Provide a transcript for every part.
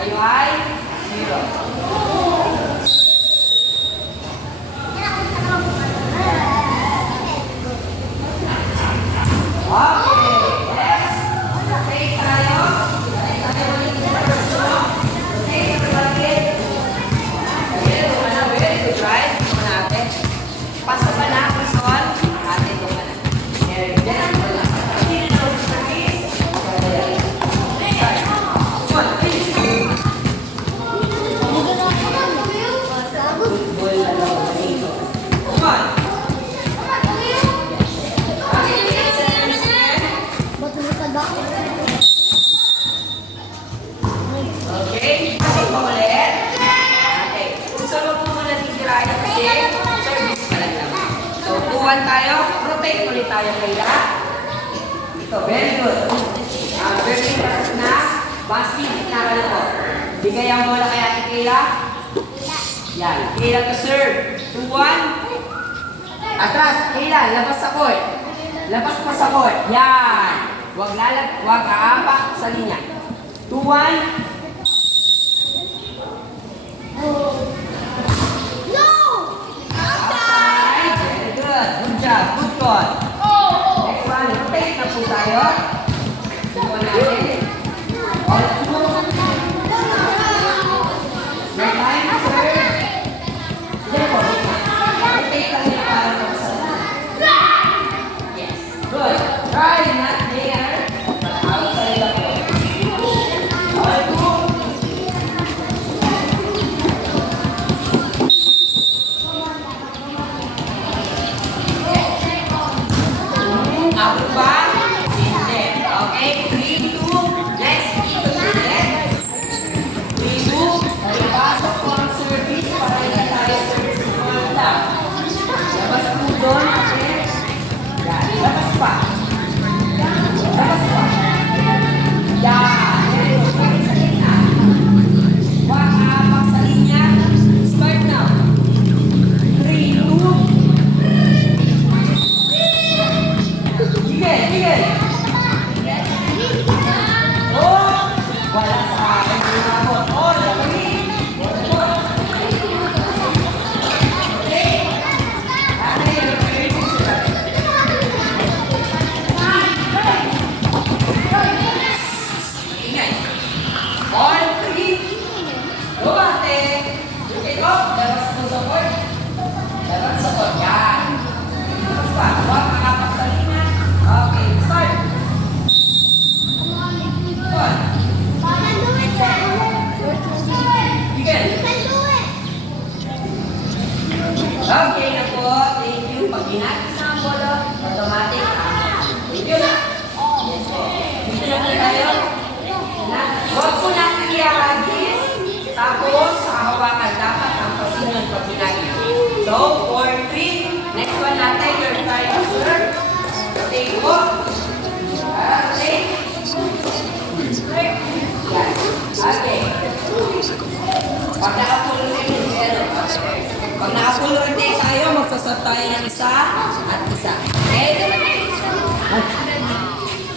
kayo ay 0. Okay, yes. Rotate tayo. Rotate tayo ulit yung person. Rotate sa bakit. Very good, right? Ito natin. Pasok ka na, person. Atin ito ka na. Very good. Okay, pasok pa ulit. Okay, so wag mo muna titirahin kasi service pa lang naman. So, 2-1 tayo. Rotate ulit tayo kaya. Ito, very good. Very important na. Basket na ka na po. Bigay ang bola kay Ate Kayla. Yan, Kayla to serve. 2-1. Atras, Kayla, labas sa court. Labas pa sa court. Yan. Wag aapak sa linya. 2-1. Outside. Very good. Good job. Good call. Next one. Rotate na po tayo. Ito natin. All two. Your time, sir. Sige po. Rotate lang yung para po sa yes. Good. Try not there. Outside lang po. All two. Out ba? Hindi. Okay? 3-2. Next. Ito ulit. 3-2. Pasok po ang service para hindi tayo service ng lang. Labas po doon. Okay? Yan. Labas pa. Labas pa. Yan. Yan. Sa linya. Wag apak sa linya. Start now. 3-2. Tigil! Oh! Wala sa akin. Pinabot. Oh, lagi! Okay? Okay, ingay. 1-3. Go, ate. Okay, go. Labas po sa court. Labas sa court. Yan. Labas pa. Huwag makapak sa linya. Okay, start. Good. Begin. Okay na po. Thank you. Pag ginagis na ang bola, automatic. Thank you na. Yes po. Dito na po tayo. Huwag po natin iagis. Tapos, hahawakan dapat ang pasinyon pag ginagis. So, 4-3. Next one natin. Your time, sir. Take po. Take. Okay. Pag naka-full rotate tayo, pag naka-full rotate tayo, magsasab tayo ng isa at isa. Okay?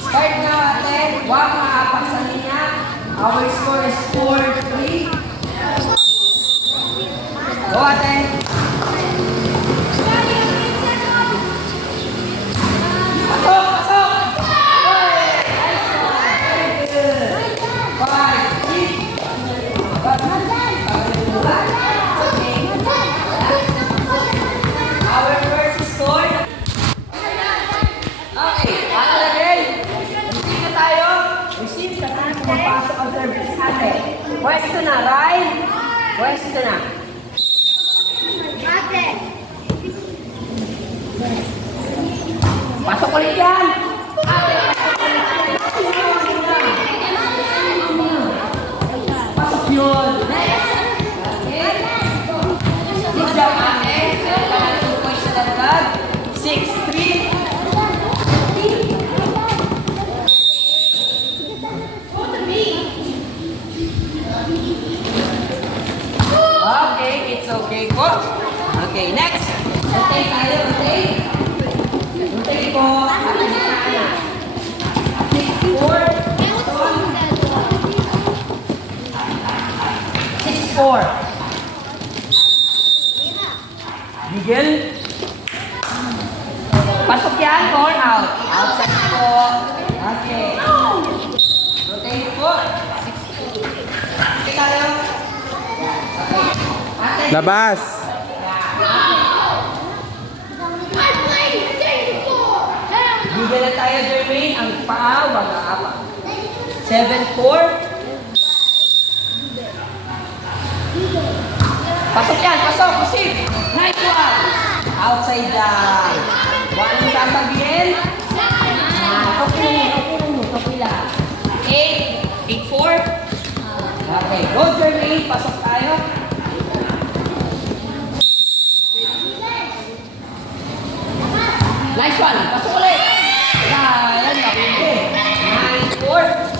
Start na natin. Huwag maapak sa linya. Our score is 4-3. Go atin. Pasok! Pasok! Our first score. Okay, ano na rin? Receive na tayo. Receive ka na. Pumapasok ang service natin. Pwesto na, right? Pwesto na. Pasok ulit yan. Ate, pasok yun. Next. Okay. Good job, ate. Meron ka na 2 points na dagdag. 6-3. Okay, it's okay po. Okay, next. Rotate tayo, rotate. Rotate po. Atin na na. 6-4. 6-4. Bigel. Pasok yan or out? Outside po. Okay. Rotate po. 6-2. Tayo. Okay. Labas. Bigyan na tayo, Jermaine. Ang paa, wag aapa. 7-4. Pasok yan, pasok, proceed. Nice one. Outside lang. One yung sasabihin. Okay lang. 8-4. Okay, go Jermaine. Pasok tayo. Nice one. Pasok ulit. Yan, napindi. 9-4.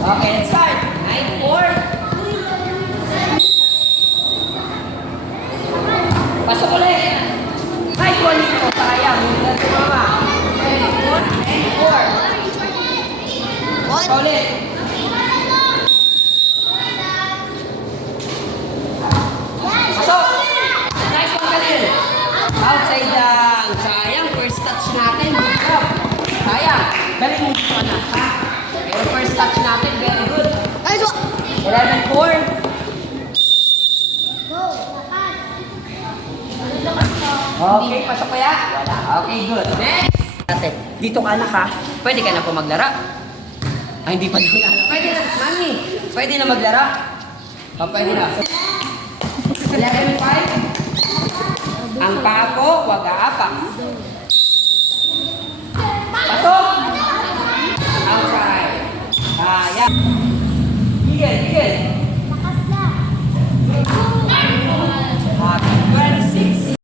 Okay, let's start. 9-4. Pasok ulit. Nice one ito. Sayang. Hindi na tumama. 10-4. Pasok ulit. Pasok. Nice one, Khalil. Outside lang. Sayang. First touch natin. Sayang. Galing mo dito na. Ha? Pero first touch natin. Very good. 11-4. Okay, pasok kaya? Wala. Okay, good. Next. Ate, dito ka na ka. Pwede ka na po maglara. Ay, hindi pa na. Pwede na, mami. Pwede na maglara. Pwede na. 11-5. Ang paa ko, wag aapa. Pasok. Outside. Kaya. Bigel, bigel.